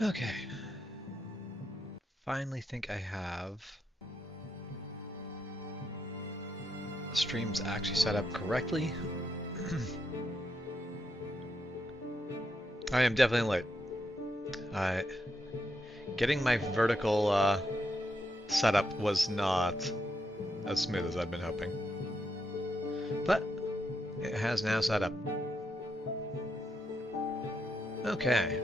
Okay. Finally think I have the streams actually set up correctly. I am definitely late. Uh, Getting my vertical setup was not as smooth as I'd been hoping. But it has now set up. Okay.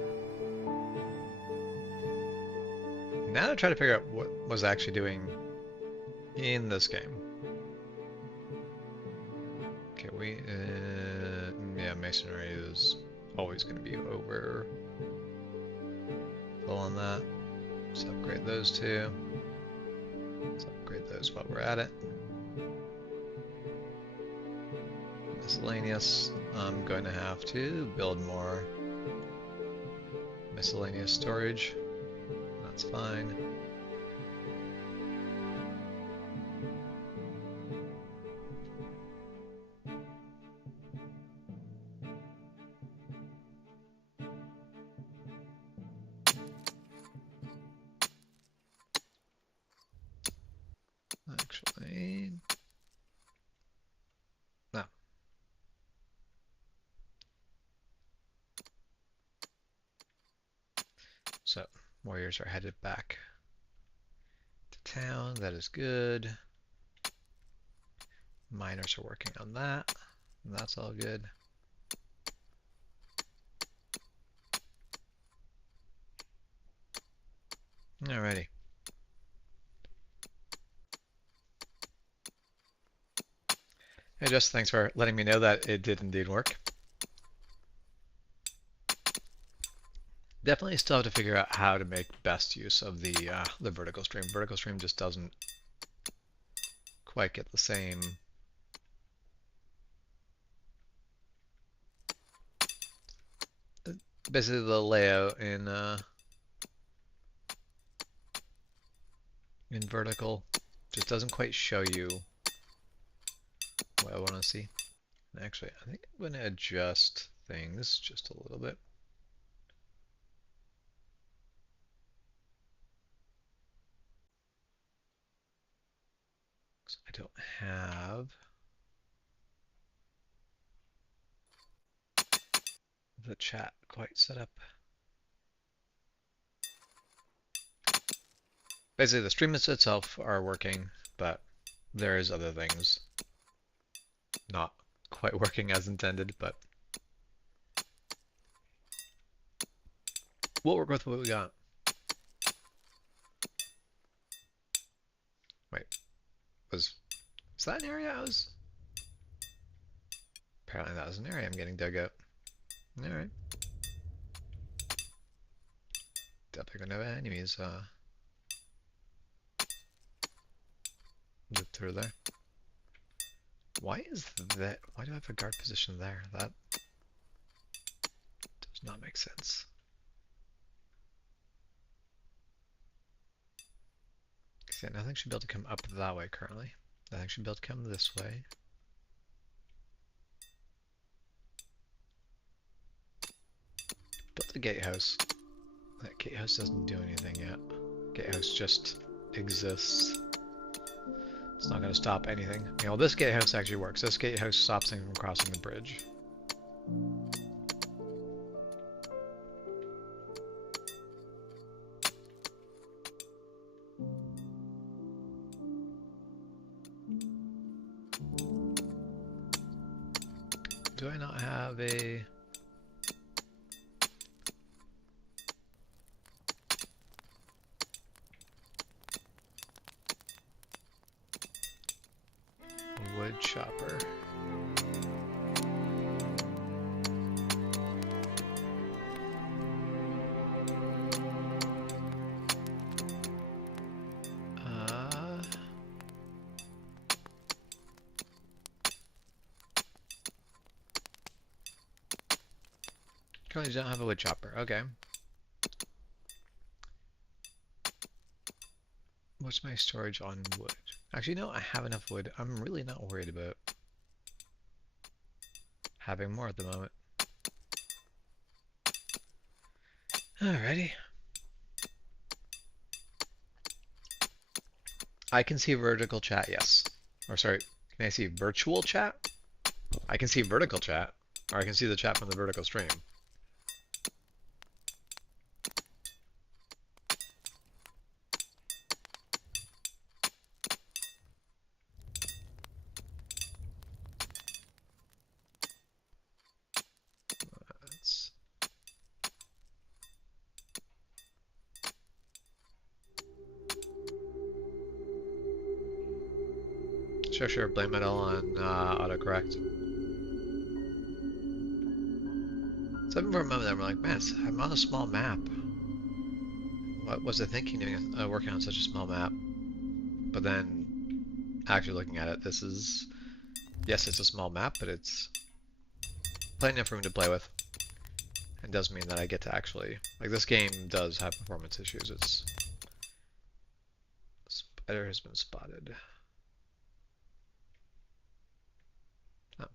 Now to try to figure out what was actually doing in this game. Okay, yeah, masonry is always going to be over full on that. Let's upgrade those two. Let's upgrade those while we're at it. Miscellaneous. I'm going to have to build more miscellaneous storage. That's fine. Actually, no. So, warriors are headed back to town. That is good. Miners are working on that. That's all good. Alrighty. Hey, Jess, thanks for letting me know that it did indeed work. Definitely still have to figure out how to make best use of the vertical stream. Vertical stream just doesn't quite get the same. Basically, the layout in vertical just doesn't quite show you what I want to see. Actually, I think I'm going to adjust things just a little bit. I don't have the chat quite set up. Basically, the streams itself are working, but there's other things not quite working as intended, but we'll work with what we got. Wait, was that an area I was? Apparently that was an area I'm getting dug out. Alright. Definitely gonna have enemies loop through there. Why is that? Why do I have a guard position there? That does not make sense. See, nothing should be able to come up that way currently. Nothing should be able to come this way. Built the gatehouse. That gatehouse doesn't do anything yet. Gatehouse just exists. It's not going to stop anything. You know, this gatehouse actually works. This gatehouse stops things from crossing the bridge. Do I not have a... wood chopper? Currently don't have a wood chopper. Okay. What's my storage on wood? Actually, no, I have enough wood. I'm really not worried about having more at the moment. Alrighty. I can see vertical chat, yes. Or sorry, can I see virtual chat? I can see vertical chat, or I can see the chat from the vertical stream. That's... Sure, blame it all on autocorrect. So for a moment I'm like, man, I'm on a small map. What was I thinking doing working on such a small map? But then, actually looking at it, this is... Yes, it's a small map, but it's plenty enough room to play with. It does mean that I get to actually... Like, this game does have performance issues. It's... Spider has been spotted. Oh.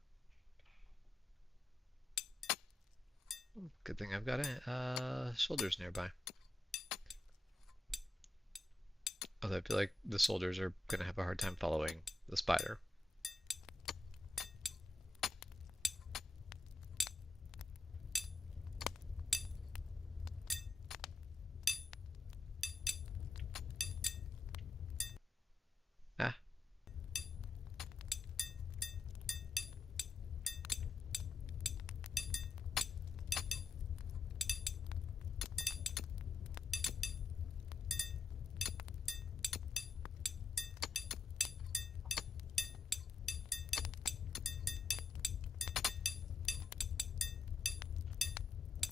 Good thing I've got soldiers nearby. Although I feel like the soldiers are going to have a hard time following the spider. Ah.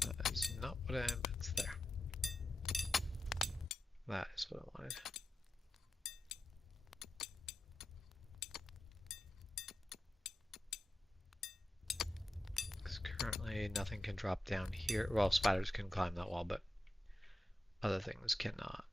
That is not what I meant there. That is what I wanted. Because currently nothing can drop down here. Well, spiders can climb that wall, but other things cannot.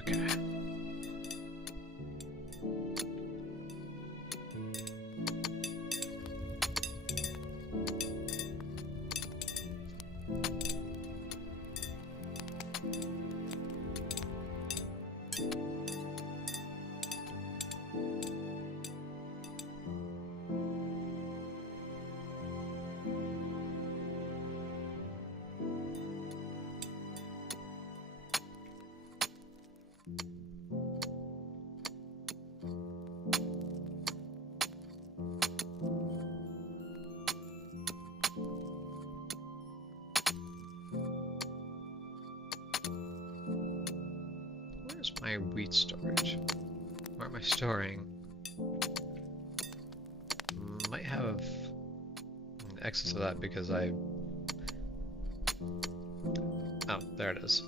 Okay. Where's my wheat storage? Where am I storing? Might have an excess of that because I... Oh, there it is.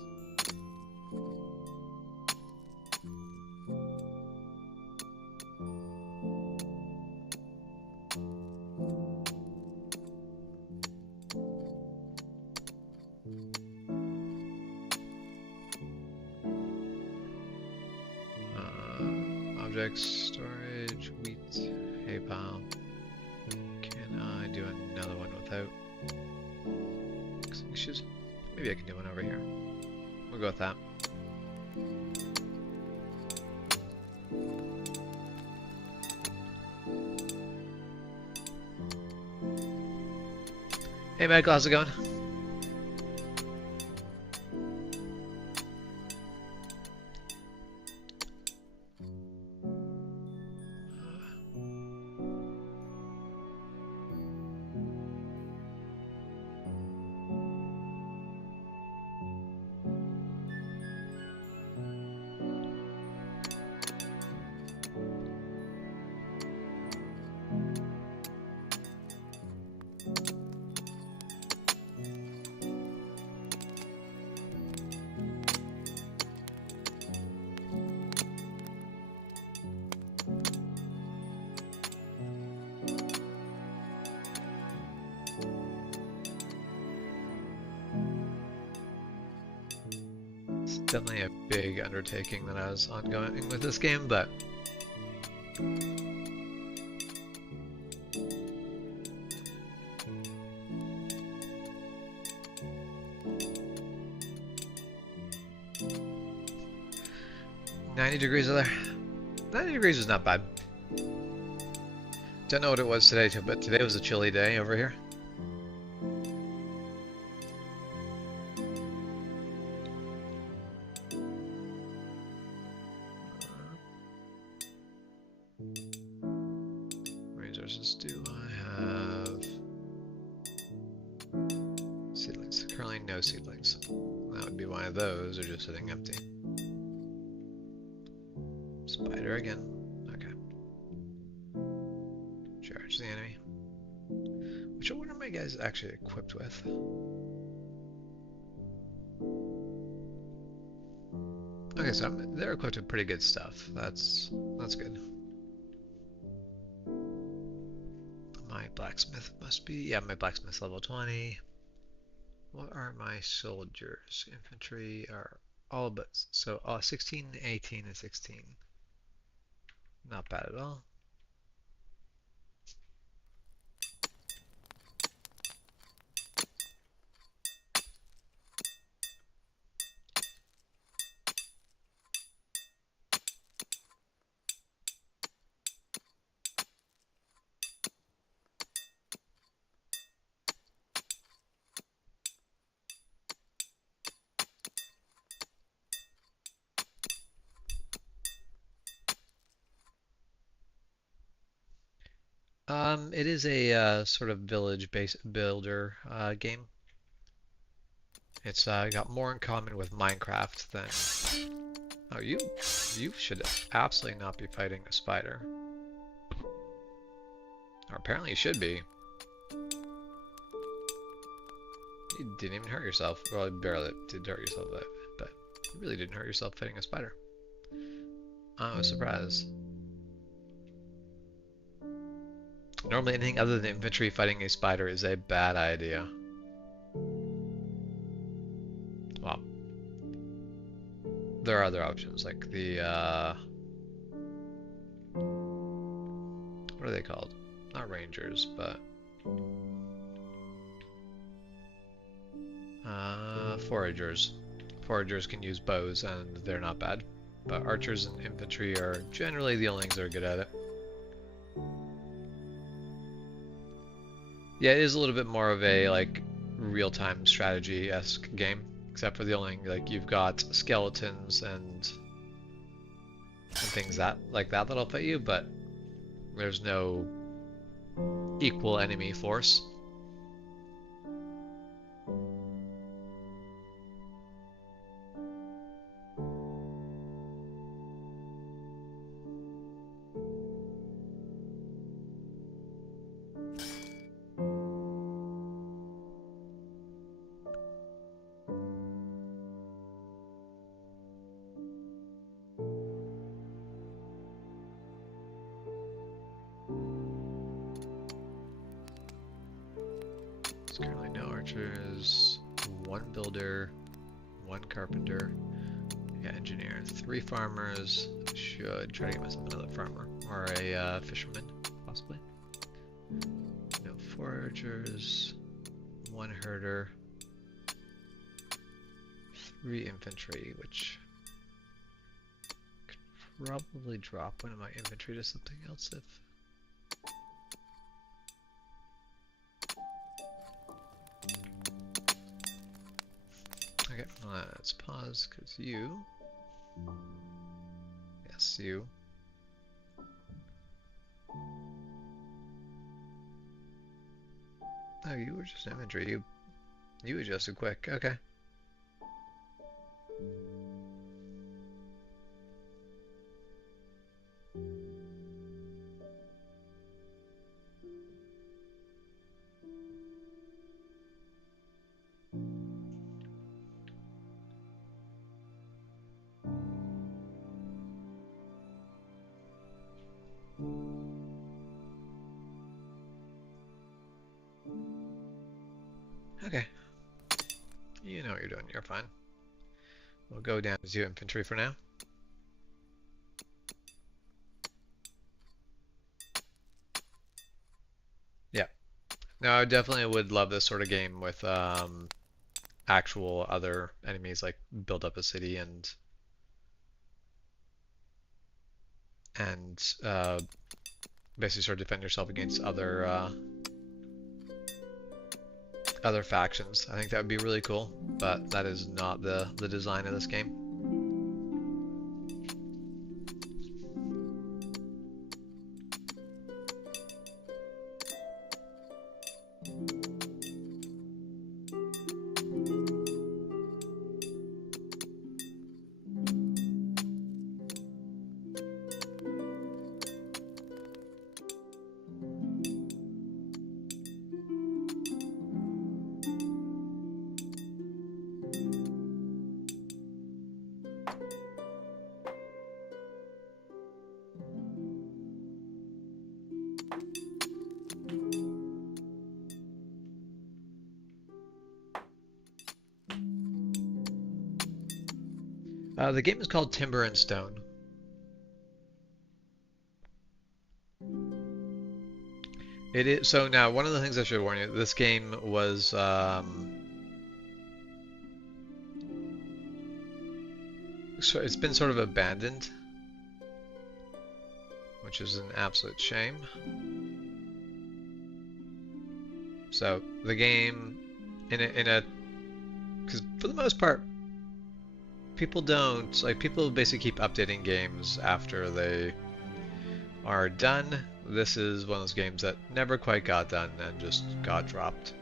Objects, storage, wheat, hay pile. Can I do another one without issues? Maybe I can do one over here. We'll go with that. Hey Michael, how's it going? It's definitely a big undertaking that I was ongoing with this game, but $90 of there. 90 degrees is not bad. Don't know what it was today, but today was a chilly day over here. Resources do I have? Seedlings. Currently no seedlings. That would be why those are just sitting empty. Spider again. Okay. Charge the enemy. Which one are my guys actually equipped with? Okay, so they're equipped with pretty good stuff. That's good. My blacksmith must be, yeah, my blacksmith's level 20. What are my soldiers? Infantry are all but, so 16, 18, and 16. Not bad at all. It is a sort of village-based builder game. It's got more in common with Minecraft than. Oh, you should absolutely not be fighting a spider. Or apparently you should be. You didn't even hurt yourself. Well, you barely did hurt yourself, but you really didn't hurt yourself fighting a spider. I was surprised. Normally anything other than infantry fighting a spider is a bad idea. Well, there are other options, like the, what are they called? Not rangers, but, foragers. Foragers can use bows, and they're not bad. But archers and infantry are generally the only things that are good at it. Yeah, it is a little bit more of a, like, real-time strategy-esque game. Except for the only, like, you've got skeletons and things like that that'll fight you, but there's no equal enemy force. There's currently no archers, one builder, one carpenter, yeah, engineer, 3 farmers. Should try to get myself another farmer or a fisherman, possibly. No foragers, 1 herder, 3 infantry, which could probably drop one of my infantry to something else if. Okay, let's pause because you. Yes, you. Oh, you were just infantry. You adjusted quick. Okay. Okay. You know what you're doing. You're fine. We'll go down to infantry for now. Yeah. No, I definitely would love this sort of game with actual other enemies, like build up a city and basically sort of defend yourself against other factions. I think that would be really cool, but that is not the design of this game. The game is called Timber and Stone. It is so now. One of the things I should warn you: this game was so it's been sort of abandoned, which is an absolute shame. So the game, because for the most part, people don't like people basically keep updating games after they are done. This is one of those games that never quite got done and just got dropped.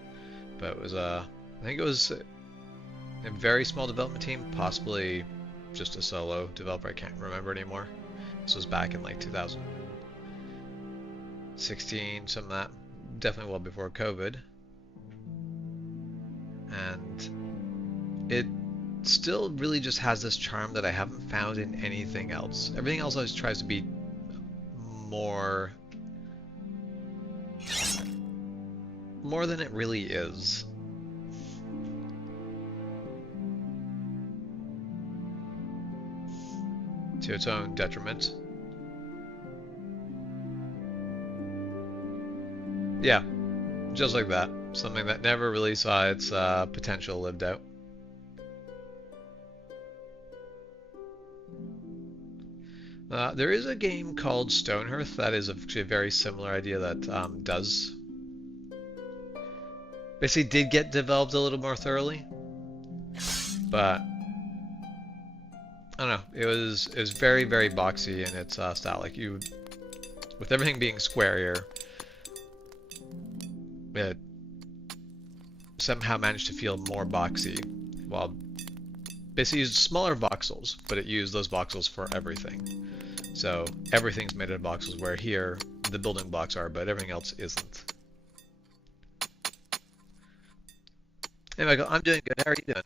But it was I think it was a very small development team, possibly just a solo developer. I can't remember anymore. This was back in like 2016, some of that, definitely well before COVID. And it still really just has this charm that I haven't found in anything else. Everything else always tries to be more than it really is. To its own detriment. Yeah, just like that. Something that never really saw its potential lived out. There is a game called Stonehearth that is actually a very similar idea that does basically did get developed a little more thoroughly, but I don't know. It was very boxy in its style. Like you, with everything being square here, it somehow managed to feel more boxy, while basically used smaller voxels, but it used those voxels for everything. So everything's made out of voxels, where here the building blocks are, but everything else isn't. Hey Michael, I'm doing good. How are you doing?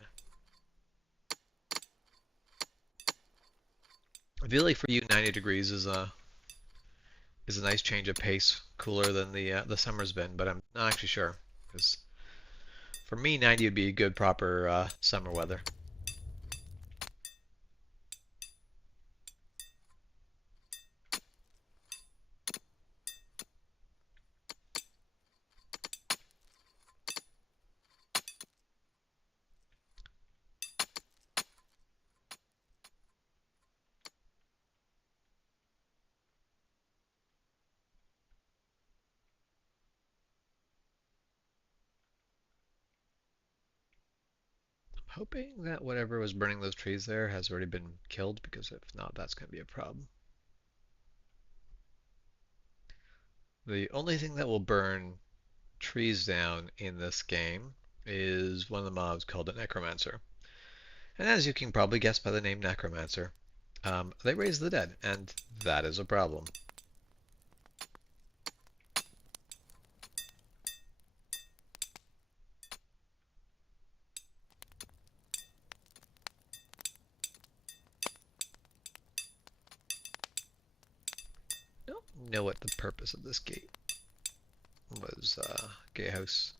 I feel like for you, 90 degrees is a nice change of pace, cooler than the summer's been, but I'm not actually sure, because for me, 90 would be good proper summer weather. Hoping that whatever was burning those trees there has already been killed, because if not, that's going to be a problem. The only thing that will burn trees down in this game is one of the mobs called a Necromancer. And as you can probably guess by the name Necromancer, they raise the dead, and that is a problem. Don't know what the purpose of this gate was. Gatehouse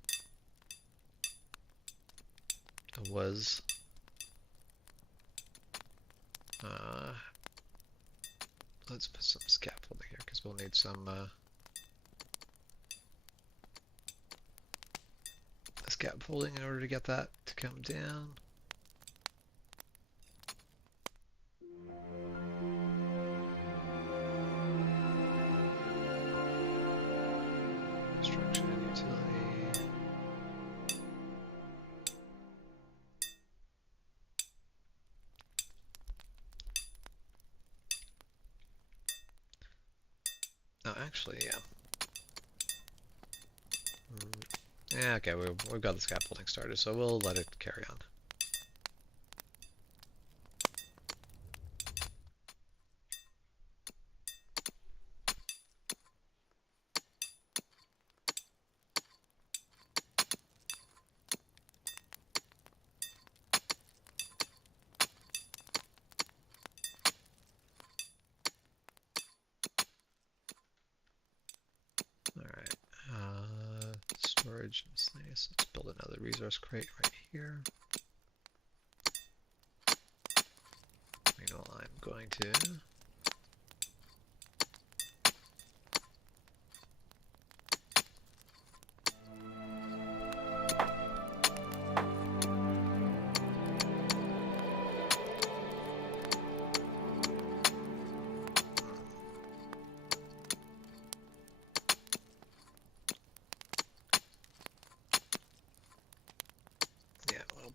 was. Let's put some scaffolding here because we'll need some scaffolding in order to get that to come down. Construction and utility. Oh, actually, yeah. Yeah, okay, we've got the scaffolding started, so we'll let it carry on. Alright, storage miscellaneous. Let's build another resource crate right here. Meanwhile, I'm going to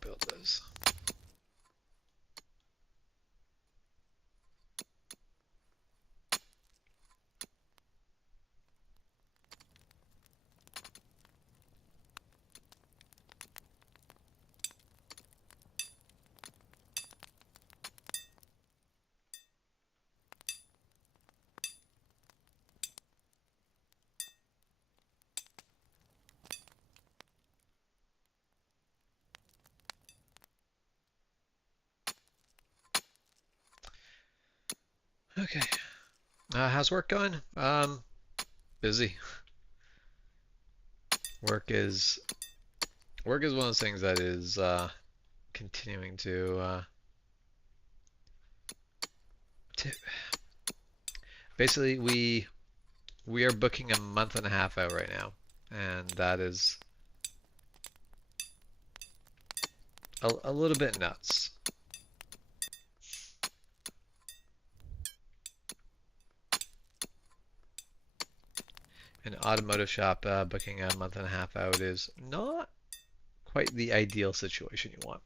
build those. Okay. How's work going? Busy. Work is one of those things that is continuing to basically we are booking a month and a half out right now, and that is a little bit nuts. An automotive shop booking a month and a half out is not quite the ideal situation you want.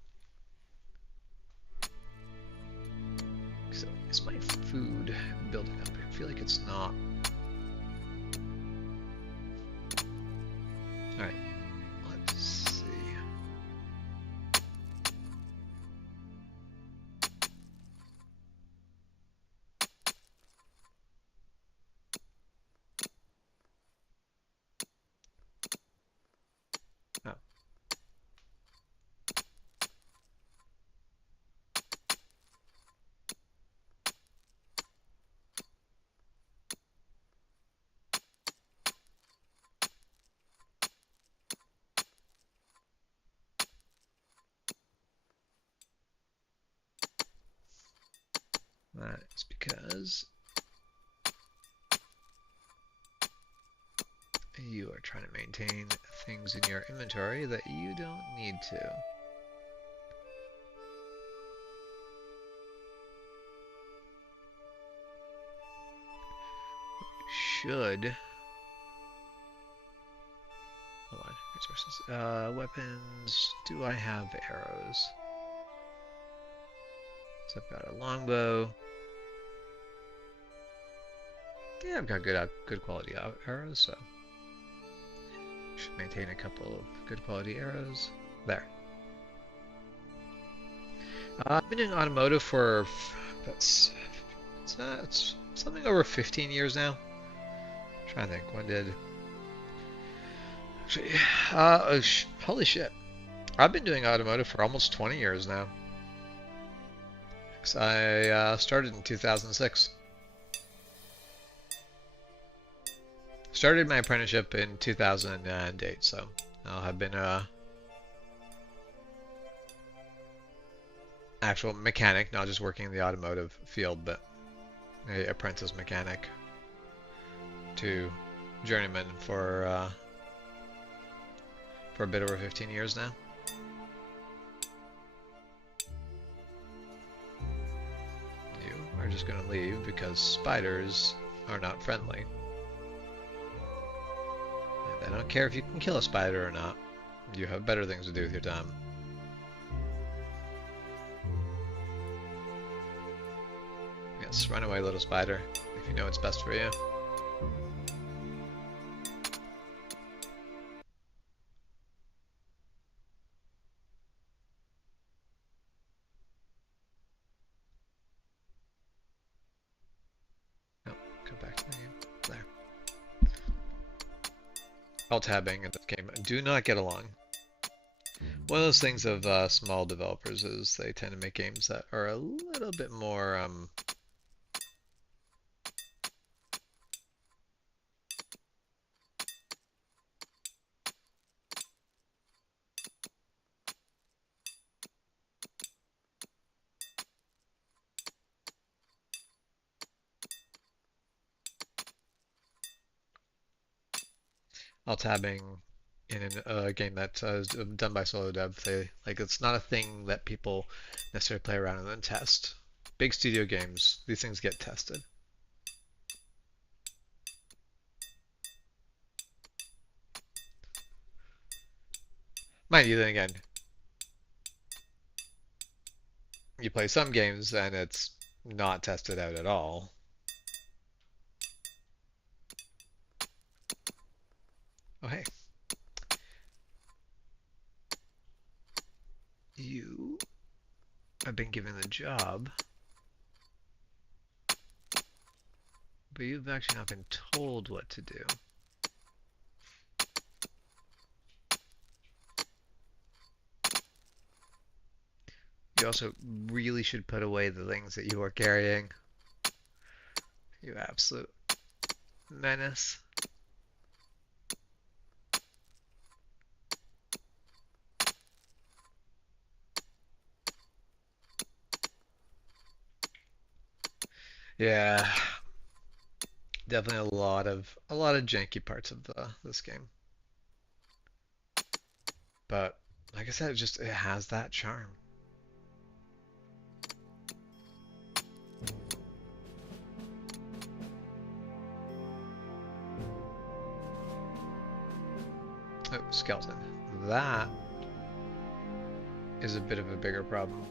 So, is my food building up? I feel like it's not. Alright, let's see. Oh. That's because you are trying to maintain things in your inventory that you don't need to. Should. Hold on, resources. Weapons. Do I have arrows? So I've got a longbow. Yeah, I've got good quality arrows, so should maintain a couple of good quality arrows. There. I've been doing automotive for it's something over 15 years now. I'm trying to think, when did actually holy shit. I've been doing automotive for almost 20 years now. 'Cause I started in 2006. Started my apprenticeship in 2008, so I'll have been actual mechanic, not just working in the automotive field, but a apprentice mechanic to journeyman for a bit over 15 years now. You are just going to leave because spiders are not friendly. And I don't care if you can kill a spider or not. You have better things to do with your time. Yes, run away, little spider, if you know what's best for you. Oh, go back to the game. There. Alt-tabbing in this game do not get along. One of those things of small developers is they tend to make games that are a little bit more alt-tabbing in a game that is done by solo dev. It's not a thing that people necessarily play around and then test. Big studio games, these things get tested. Mind you, then again, you play some games and it's not tested out at all. Oh, hey. You have been given the job, but you've actually not been told what to do. You also really should put away the things that you are carrying. You absolute menace. Yeah, definitely a lot of janky parts of this game. But like I said, it has that charm. Oh, skeleton. That is a bit of a bigger problem.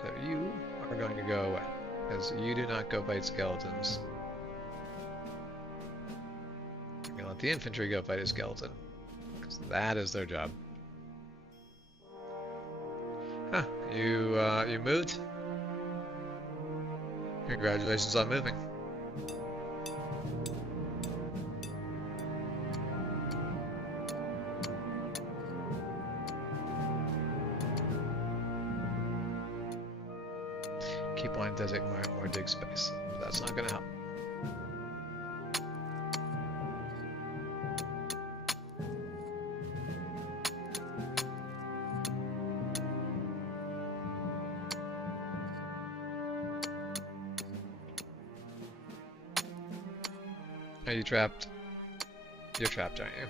So you are going to go away, because you do not go fight skeletons. You're going to let the infantry go fight a skeleton, because that is their job. Huh, you moved? Congratulations on moving. Keep wanting to take more dig space, but that's not gonna help. Are you trapped? You're trapped, aren't you?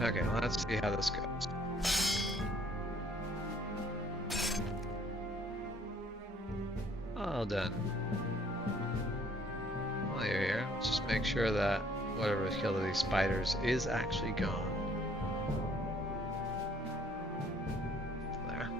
Okay, let's see how this goes. All done. While you're here, let's just make sure that whatever has killed these spiders is actually gone. There.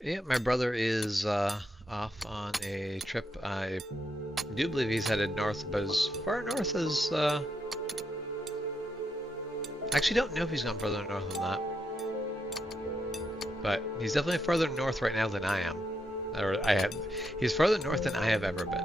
Yeah, my brother is off on a trip. I do believe he's headed north, but as far north as I actually don't know if he's gone further north than that. But he's definitely further north right now than I am. Or I have. He's further north than I have ever been.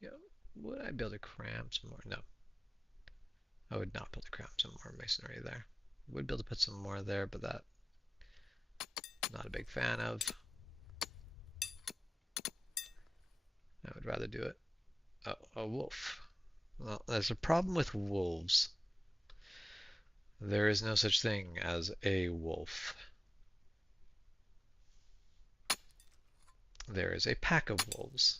Yeah, would I be able to cram some more? No, I would not be able to cram some more masonry there. Would be able to put some more there, but that I'm not a big fan of. I would rather do it. Oh, a wolf. Well, there's a problem with wolves. There is no such thing as a wolf. There is a pack of wolves.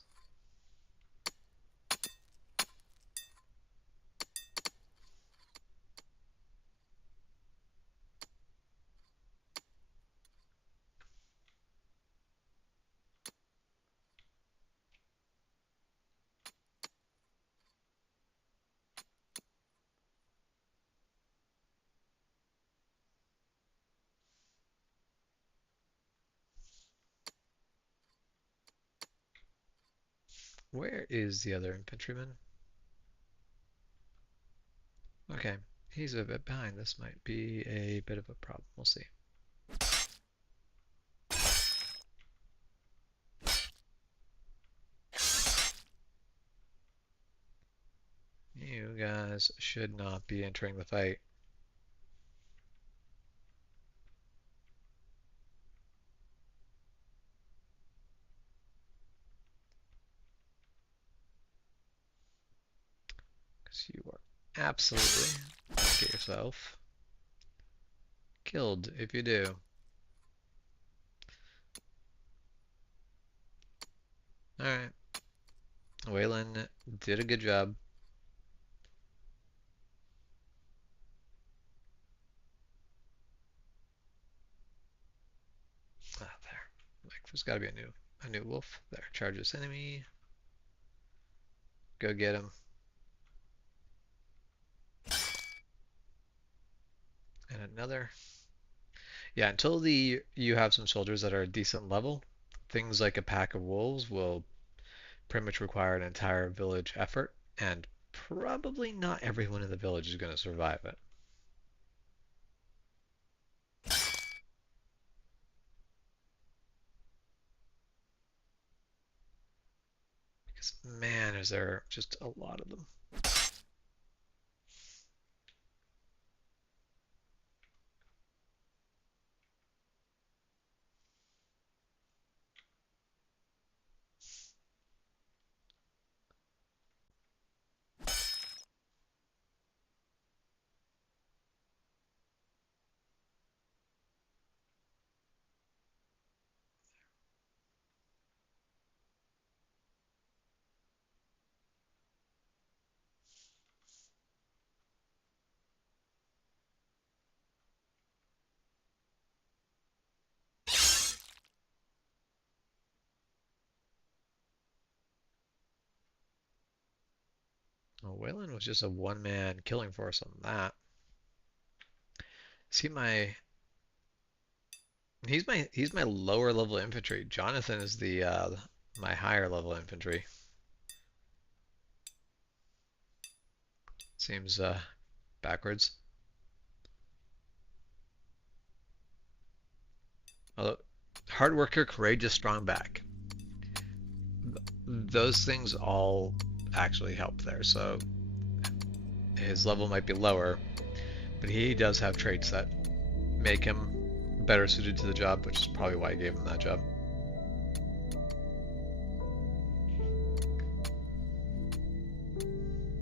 Where is the other infantryman? Okay, he's a bit behind. This might be a bit of a problem. We'll see. You guys should not be entering the fight. Because you are absolutely gonna get yourself killed if you do. Alright. Waylon did a good job. Ah, there. Like, there's gotta be a new wolf. There. Charges enemy. Go get him. And another. Yeah, until you have some soldiers that are a decent level, things like a pack of wolves will pretty much require an entire village effort, and probably not everyone in the village is going to survive it. Because, man, is there just a lot of them. Well, Wayland was just a one-man killing force on that. See my he's my lower level infantry. Jonathan is the my higher level infantry. Seems backwards. Although hard worker, courageous, strong back. Those things all actually help there. So his level might be lower, but he does have traits that make him better suited to the job, which is probably why I gave him that job.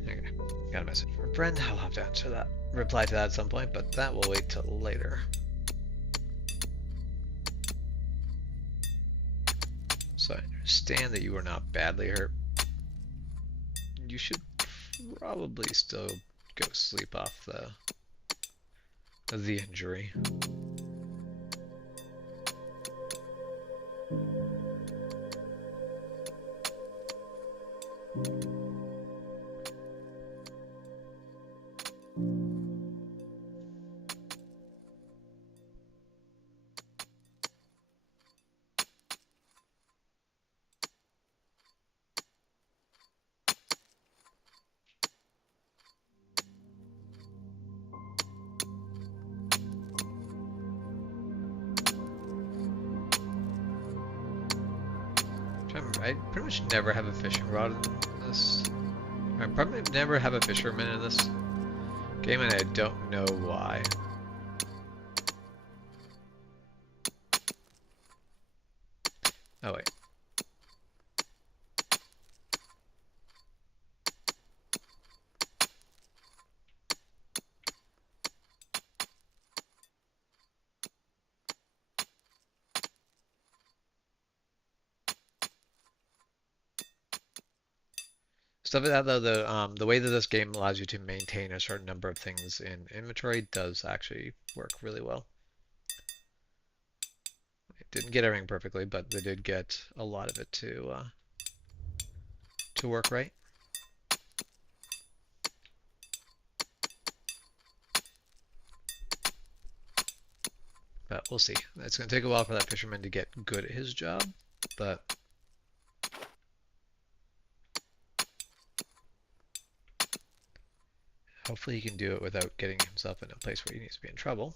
Okay, got a message from a friend. I'll have to answer that, reply to that at some point, but that will wait till later. So I understand that you are not badly hurt. You should probably still go sleep off the injury. I pretty much never have a fishing rod in this. I probably never have a fisherman in this game, and I don't know why. Oh wait. Stuff like that though, the way that this game allows you to maintain a certain number of things in inventory does actually work really well. It didn't get everything perfectly, but they did get a lot of it to work right. But we'll see. It's going to take a while for that fisherman to get good at his job, but hopefully he can do it without getting himself in a place where he needs to be in trouble.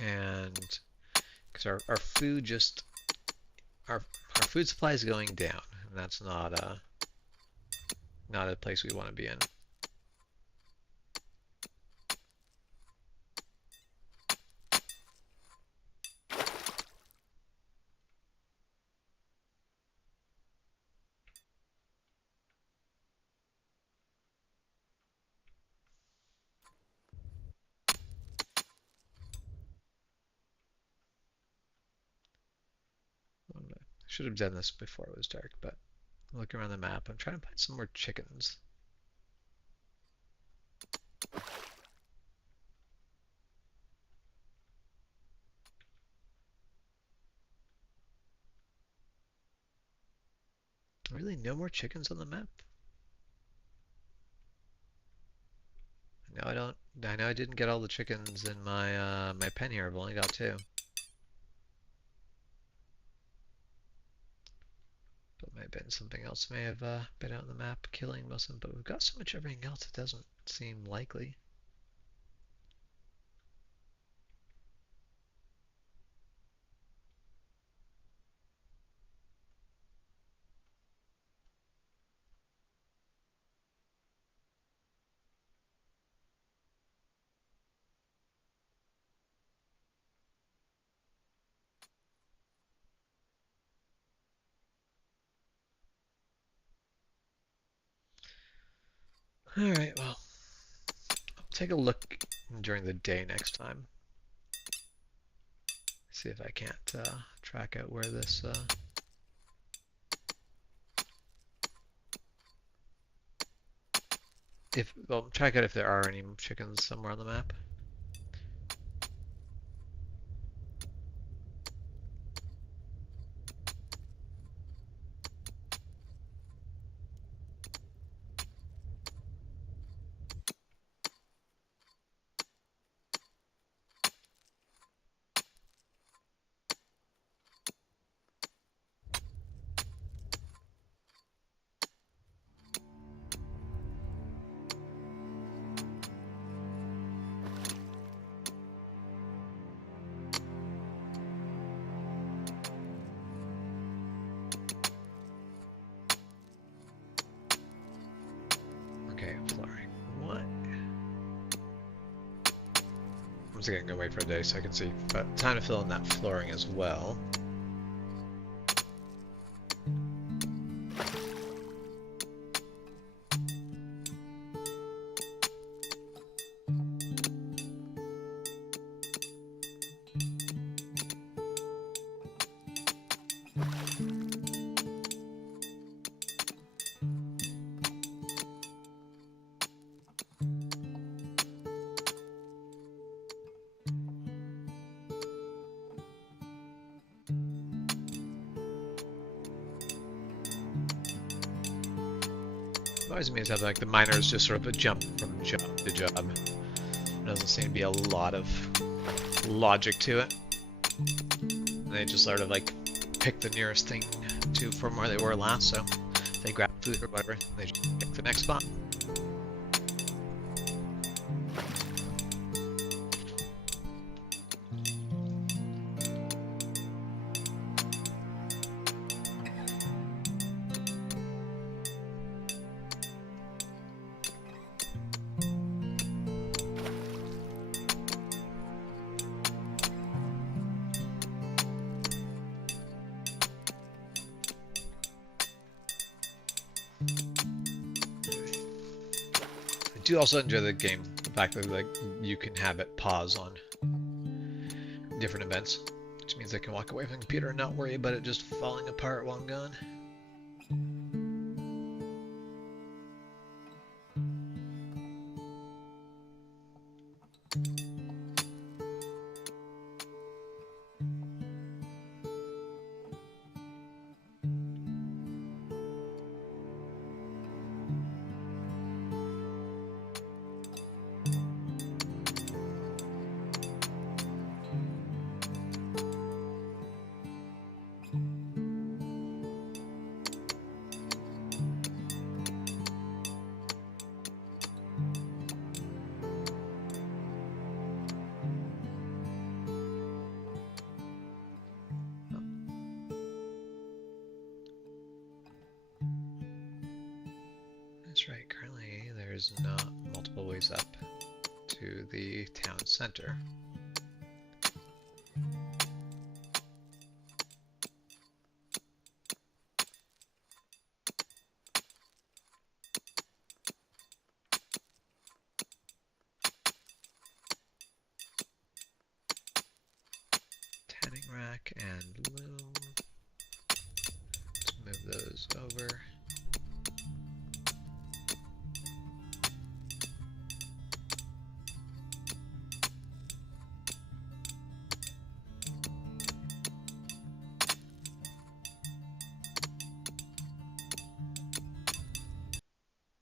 And because our food just our food supply is going down, and that's not a place we want to be in. Should have done this before it was dark, but looking around the map, I'm trying to find some more chickens. Really, no more chickens on the map? No, I don't. I know I didn't get all the chickens in my my pen here. I've only got 2. But might have been something else may have been out on the map killing most of them. But we've got so much everything else, it doesn't seem likely. Alright, well, I'll take a look during the day next time. See if I can't track out where this well, check out if there are any chickens somewhere on the map. I'm just gonna wait for a day so I can see. But time to fill in that flooring as well. Always means that like the miners just sort of a jump from job to job. There doesn't seem to be a lot of logic to it. They just sort of like pick the nearest thing to from where they were last, so they grab food or whatever, they just pick the next spot. do also enjoy the game, the fact that like you can have it pause on different events, which means I can walk away from the computer and not worry about it just falling apart while I'm gone. That's right, currently there's not multiple ways up to the town center. Tanning rack and loom. Let's move those over.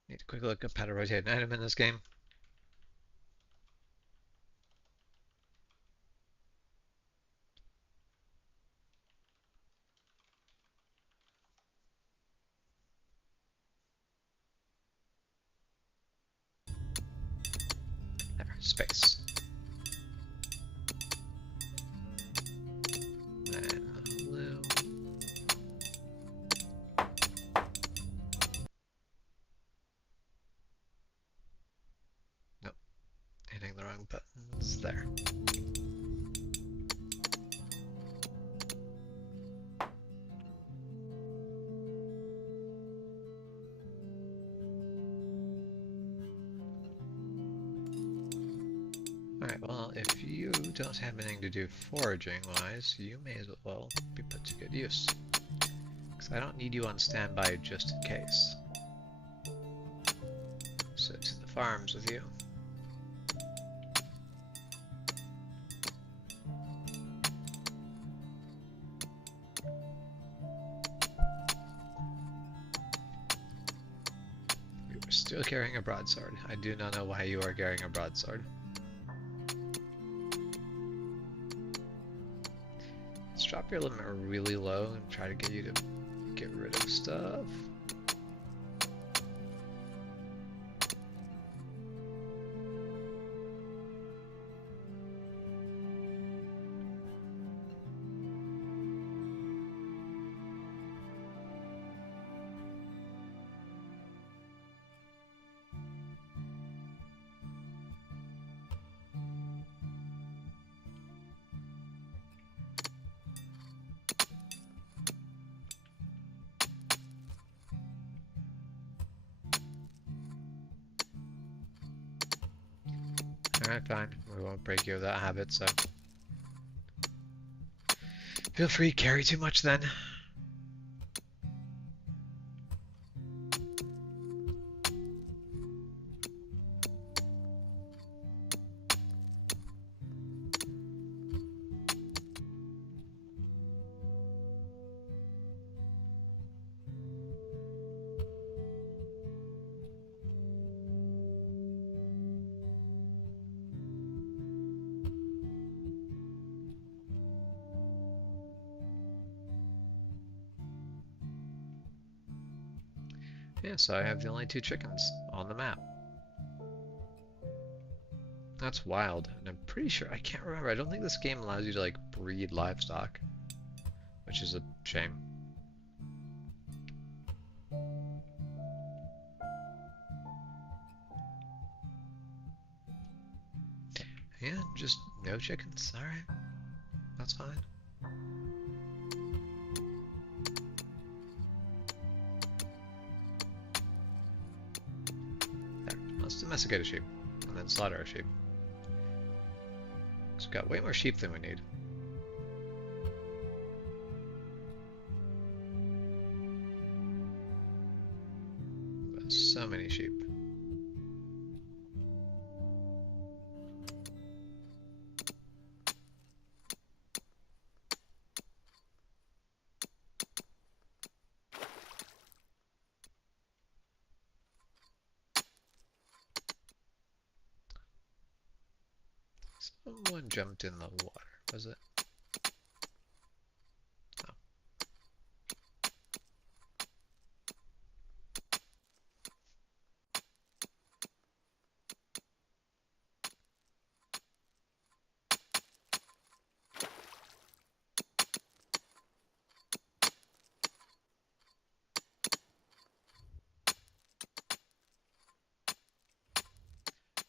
Need a quick look up how to rotate an item in this game. There, space. Then loom. Nope, hitting the wrong buttons there. Alright, well, if you don't have anything to do foraging-wise, you may as well be put to good use. Because I don't need you on standby just in case. So to the farms with you. You are still carrying a broadsword. I do not know why you are carrying a broadsword. Let's drop your limit really low and try to get you to get rid of stuff. Alright, fine. We won't break you of that habit, so... Feel free to carry too much then. Yeah, so I have the only 2 chickens on the map. That's wild, and I'm pretty sure, I can't remember, I don't think this game allows you to like breed livestock, which is a shame. Yeah, just no chickens, alright, that's fine. Let's domesticate a sheep, and then slaughter a sheep. Because we've got way more sheep than we need. So many sheep. Someone jumped in the water, was it? Oh.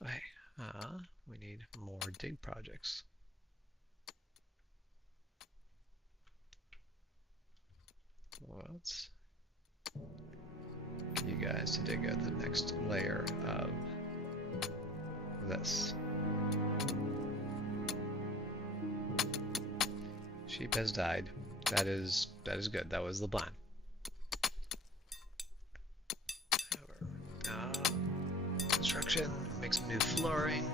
Okay, we need more dig projects. Let's get you guys to dig out the next layer of this. Sheep has died. That is good. That was the plan. Construction, make some new flooring.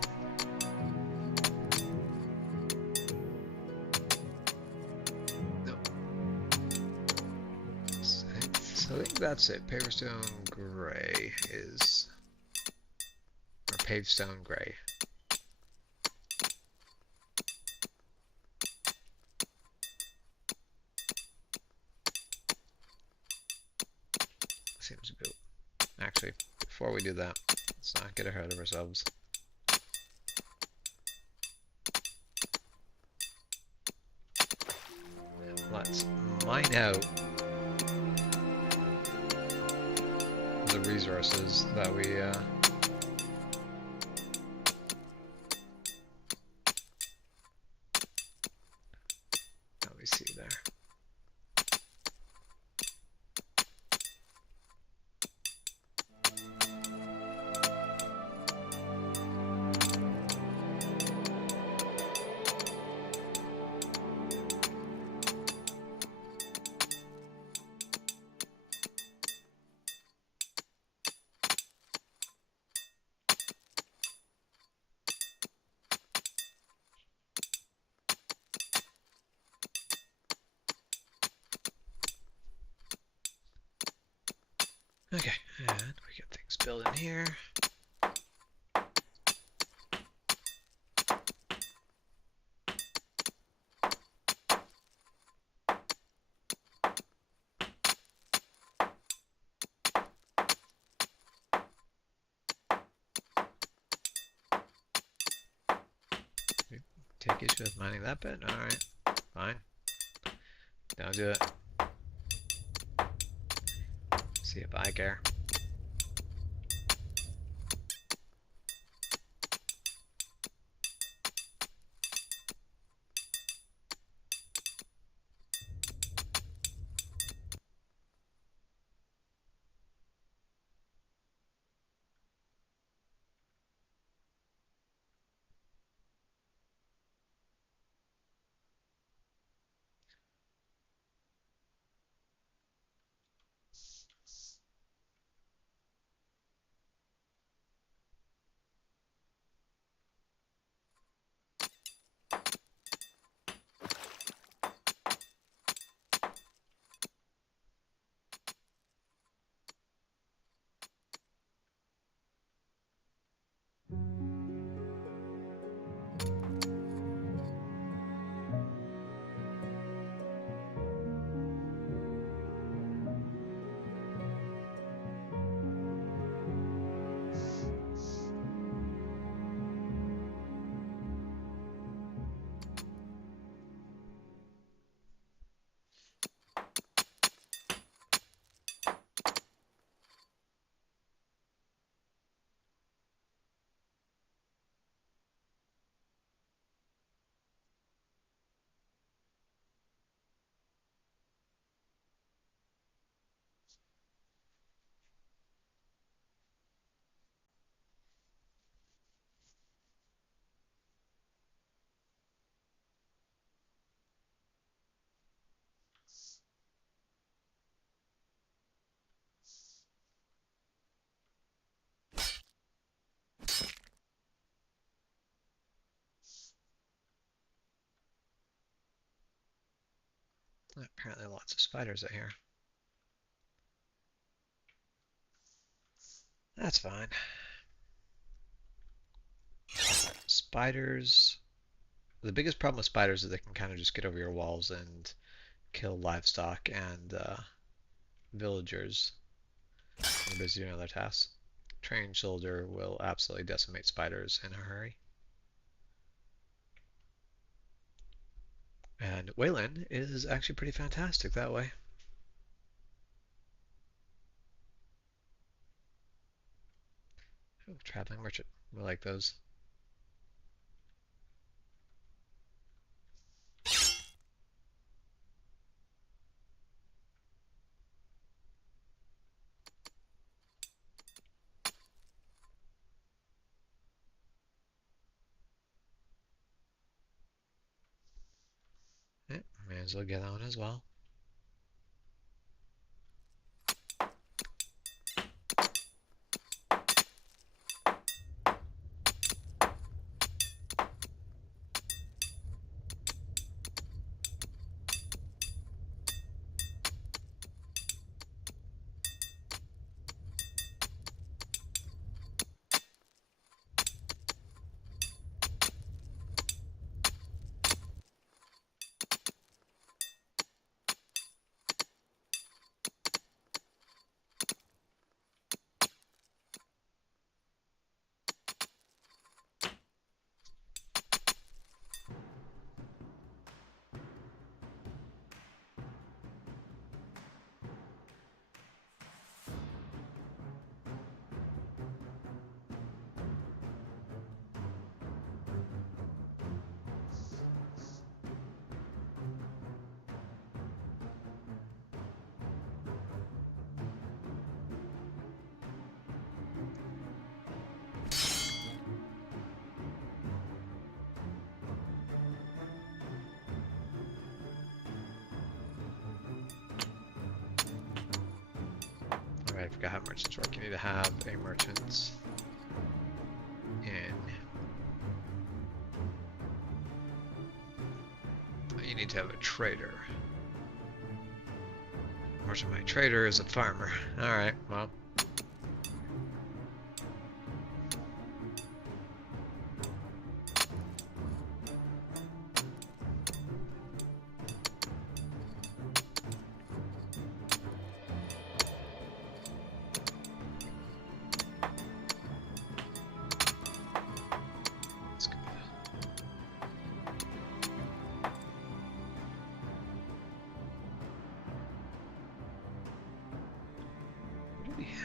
Nope. So I think that's it. Paverstone gray is, or pavestone gray. Seems good. Actually, before we do that, let's not get ahead of ourselves. Let's mine out the resources that we see there. Okay, and we get things built in here. Take issue with mining that bit? Alright, fine. Don't do it. See if I care. Apparently lots of spiders out here. That's fine. Spiders. The biggest problem with spiders is they can kind of just get over your walls and kill livestock and villagers when busy doing other tasks. Trained soldier will absolutely decimate spiders in a hurry. And Wayland is actually pretty fantastic that way. Ooh, traveling merchant. We like those. May as well get that one as well. Alright, I forgot how merchants work. You need to have a merchant in. You need to have a trader. Unfortunately, my trader is a farmer. Alright, well.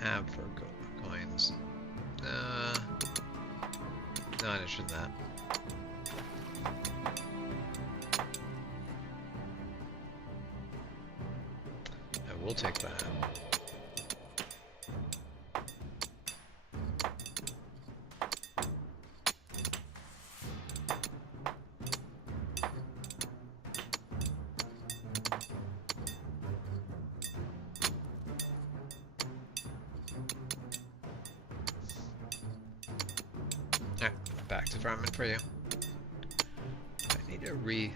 Have for coins. Not interested in that. I will take that. Back to farming for you. I need to rethink.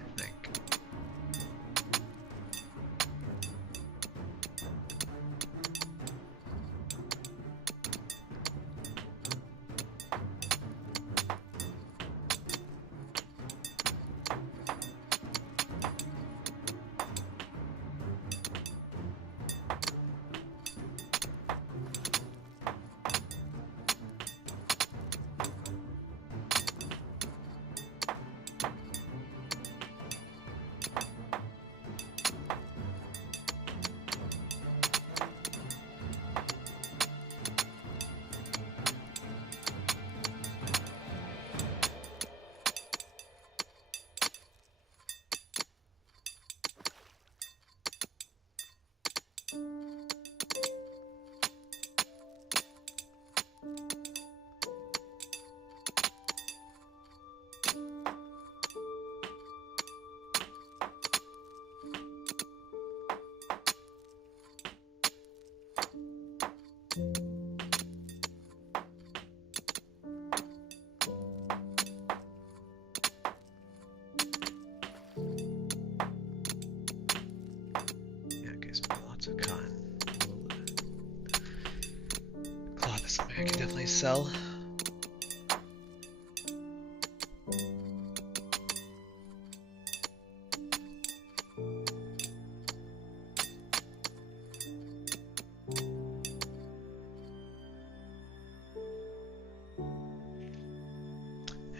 I can definitely sell.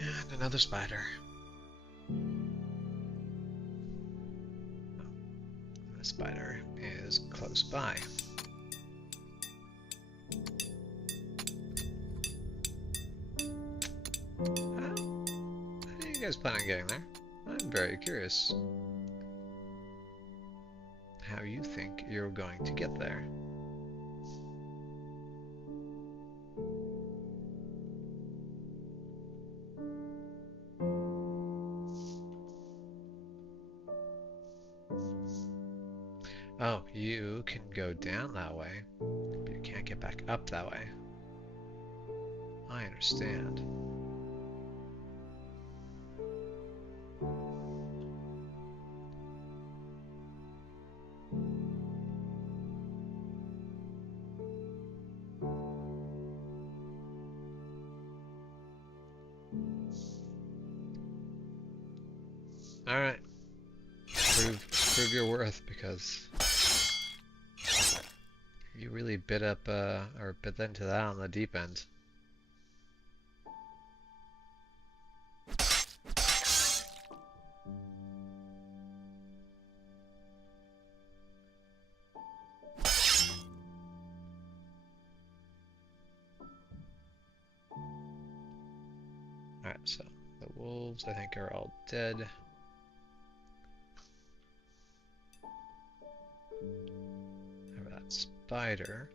And another spider. The spider is close by. How do you guys plan on getting there? I'm very curious how you think you're going to get there. Oh, you can go down that way, but you can't get back up that way. I understand. Alright. Prove your worth, because you really bit up, or bit into that on the deep end. Alright, so the wolves, I think, are all dead. Remember that spider.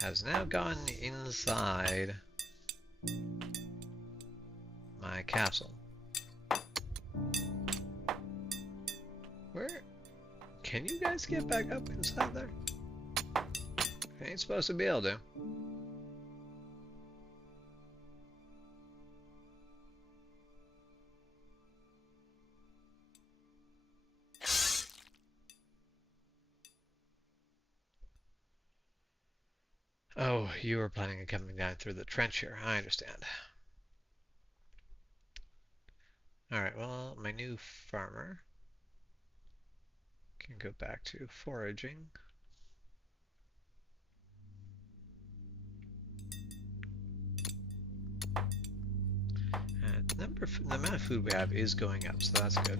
Has now gone inside my castle. Where? Can you guys get back up inside there? Ain't supposed to be able to. Oh, you were planning on coming down through the trench here. I understand. Alright, well, my new farmer can go back to foraging. And the amount of food we have is going up, so that's good.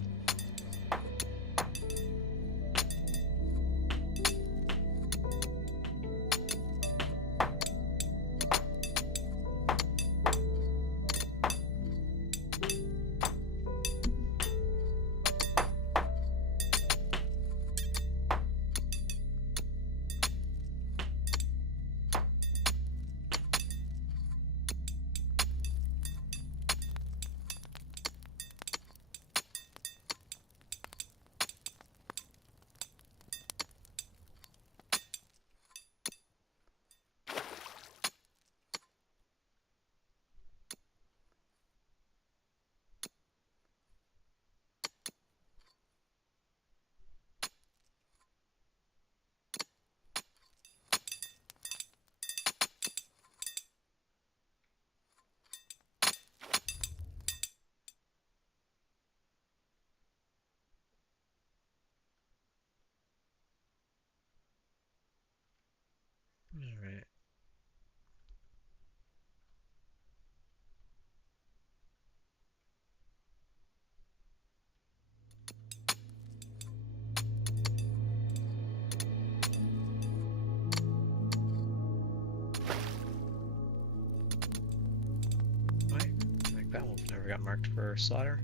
Alright. Like that wolf never got marked for slaughter.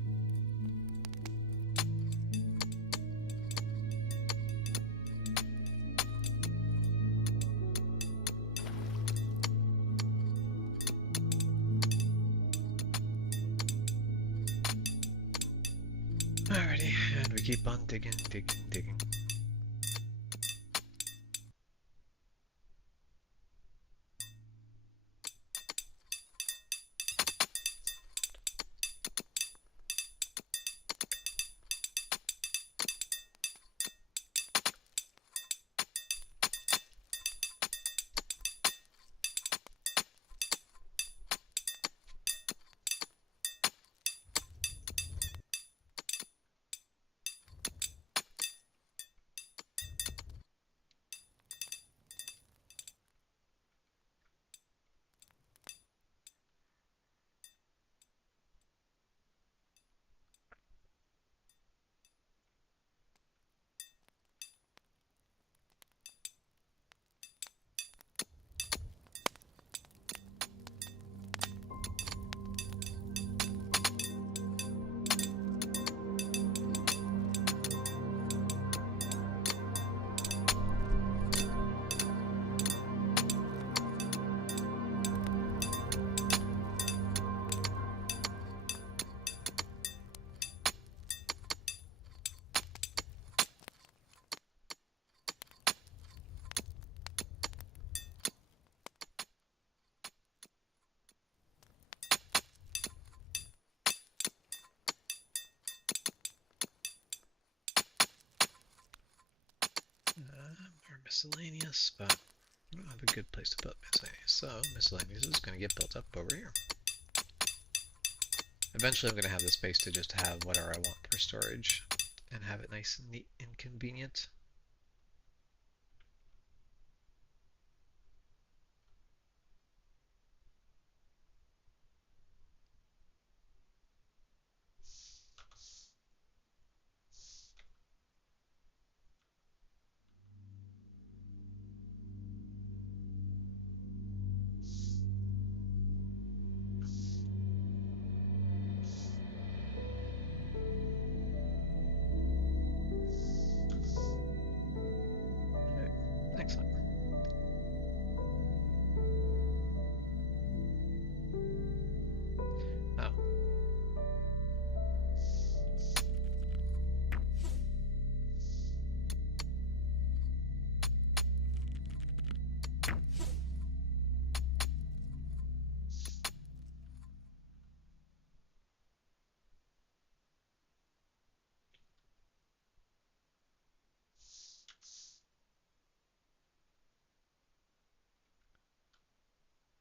Alrighty, and we keep on digging, digging, digging. miscellaneous, but I don't have a good place to put miscellaneous, so miscellaneous is going to get built up over here. Eventually I'm going to have the space to just have whatever I want for storage and have it nice and neat and convenient. Excellent. Oh.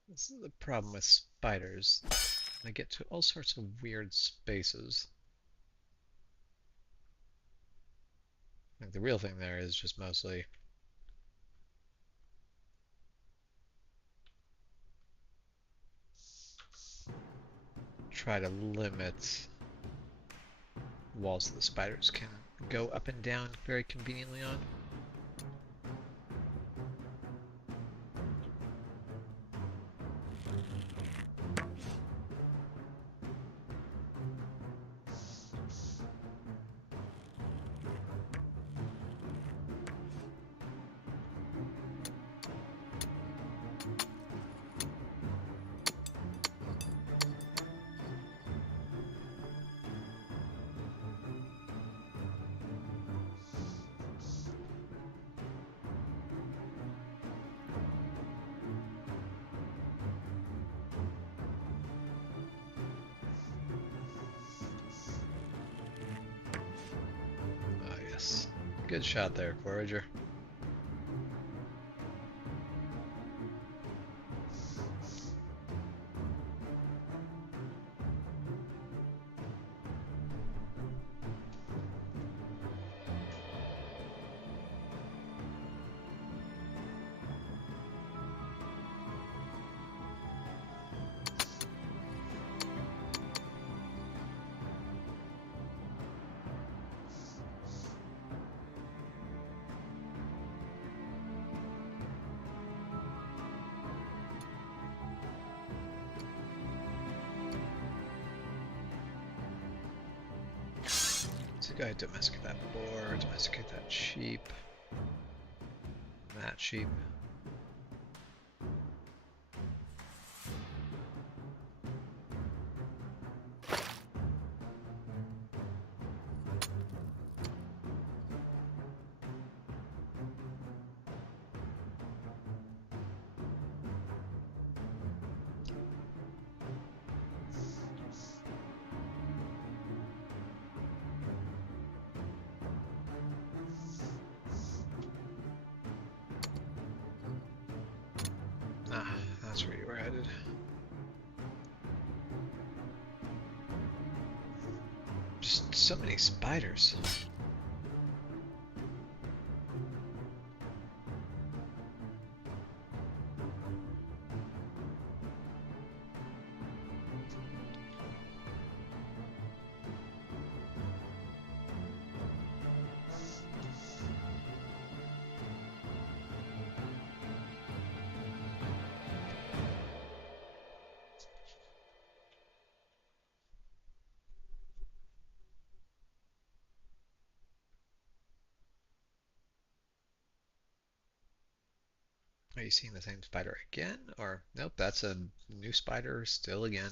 This is the problem with spiders. They get to all sorts of weird spaces. Like the real thing there is just mostly try to limit walls that the spiders can go up and down very conveniently on. Good shot there, Forager. Go ahead, domesticate that boar, domesticate that sheep, that sheep. That's where you were headed. Just so many spiders. Are you seeing the same spider again? Or, nope, that's a new spider still again.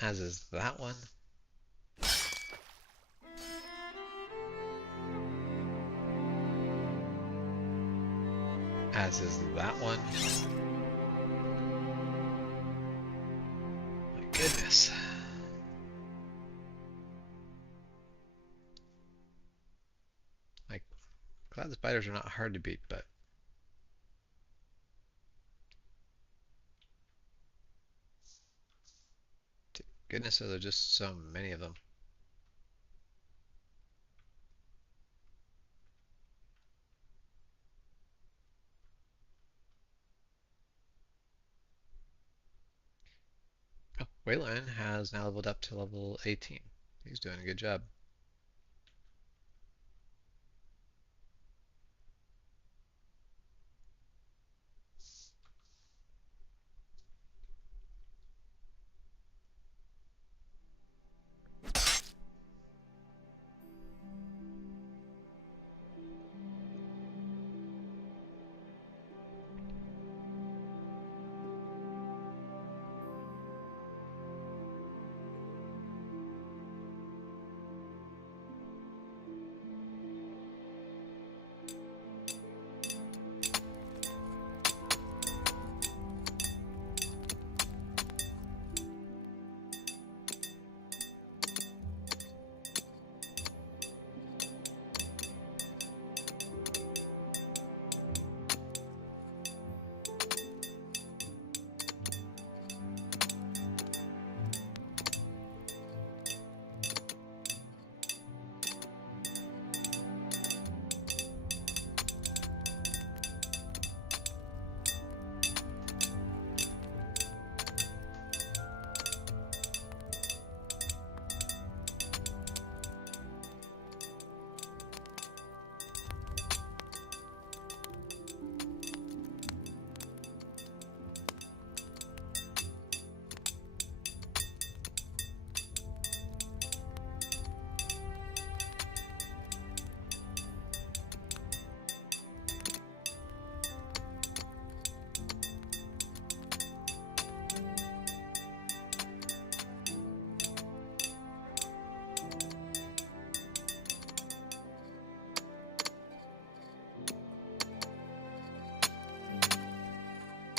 As is that one. As is that one. My goodness. glad the spiders are not hard to beat, but goodness, there are just so many of them. Oh, Wayland has now leveled up to level 18. He's doing a good job.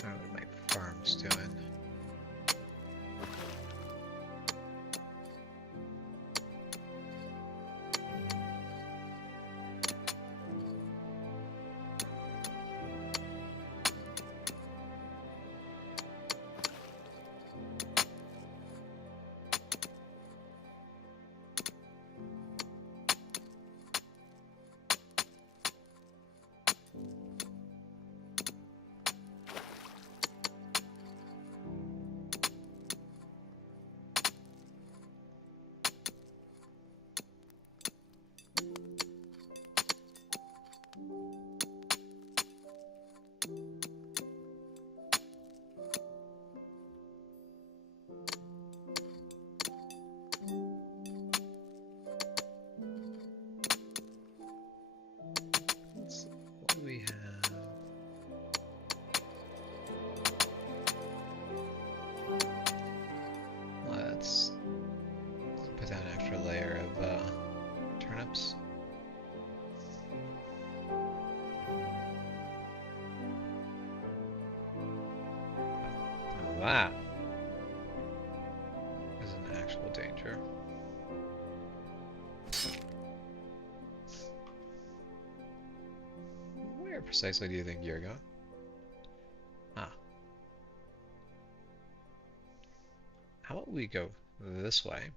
How are my farms doing? What do we have? Let's put down an extra layer of turnips. Now that is an actual danger. Where precisely do you think you're going? Ah. How about we go this way?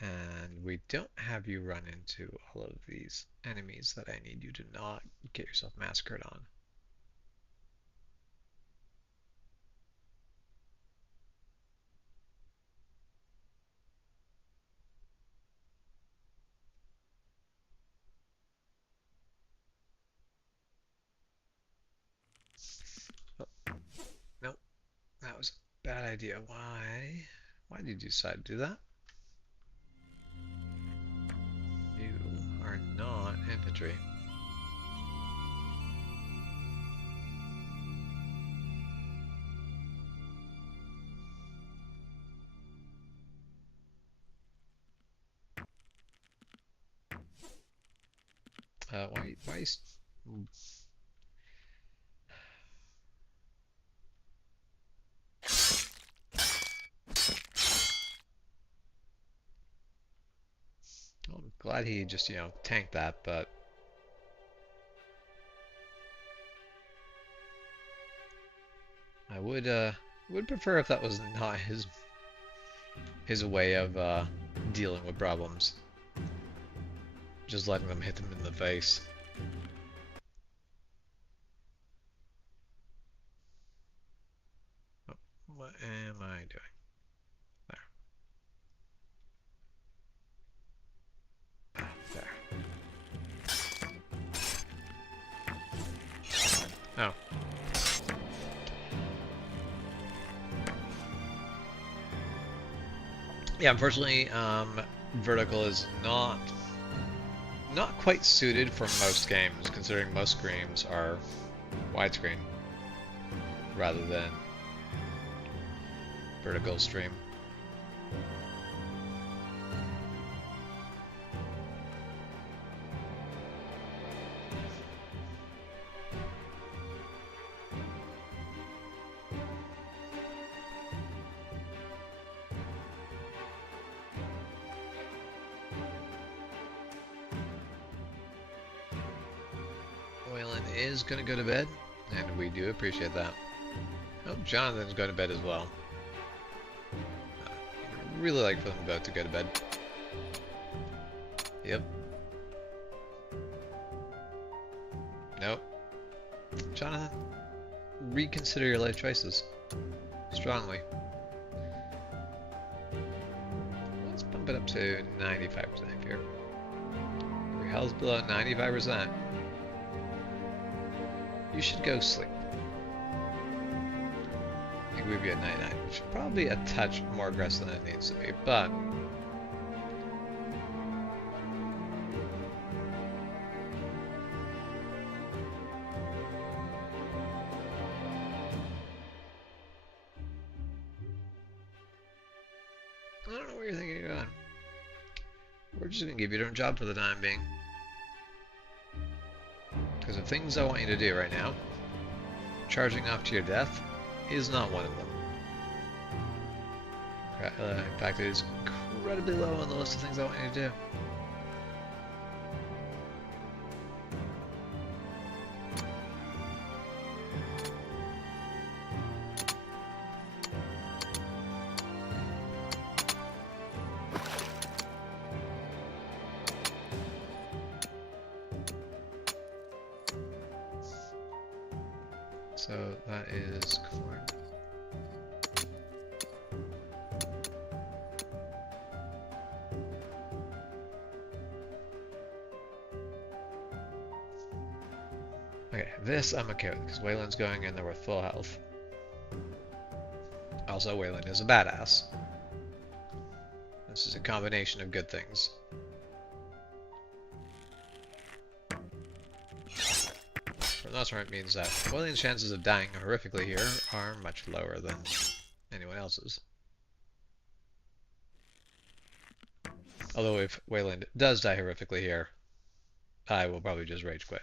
And we don't have you run into all of these enemies that I need you to not get yourself massacred on. Oh, no, that was a bad idea. Why? Why did you decide to do that? You are not infantry. Why Glad he just, you know, tanked that, but I would prefer if that was not his way of dealing with problems. Just letting them hit them in the face. Oh, what am I doing? There. There. Oh. Yeah, unfortunately, vertical is not quite suited for most games, considering most games are widescreen rather than vertical stream. Waylon is going to go to bed, and we do appreciate that. Oh, Jonathan's going to bed as well. Really like for them both to go to bed. Yep. Nope. Jonathan, reconsider your life choices. Strongly. Let's bump it up to 95% here. Your health's below 95%. You should go sleep. I think we'd be at 99, which is probably a touch more aggressive than it needs to be, but I don't know where you're thinking of going. We're just gonna give you a job for the time being. Because the things I want you to do right now, charging off to your death, is not one of them. In fact, it is incredibly low on the list of things I want you to do. So that is corn. Okay, this I'm okay with because Waylon's going in there with full health. Also, Waylon is a badass. This is a combination of good things. For the most part, it means that Waylon's chances of dying horrifically here are much lower than anyone else's. Although if Waylon does die horrifically here, I will probably just rage quit.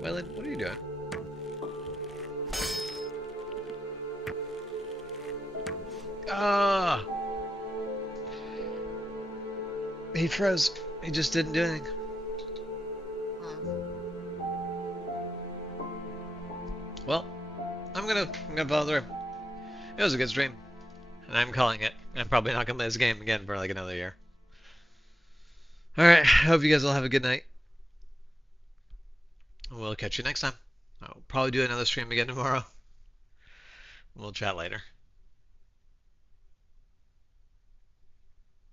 Waylon, what are you doing? Ah! He froze. He just didn't do anything. Well, I'm gonna follow through. It was a good stream, and I'm calling it. I'm probably not gonna play this game again for like another year. All right. Hope you guys all have a good night. We'll catch you next time. I'll probably do another stream again tomorrow. We'll chat later.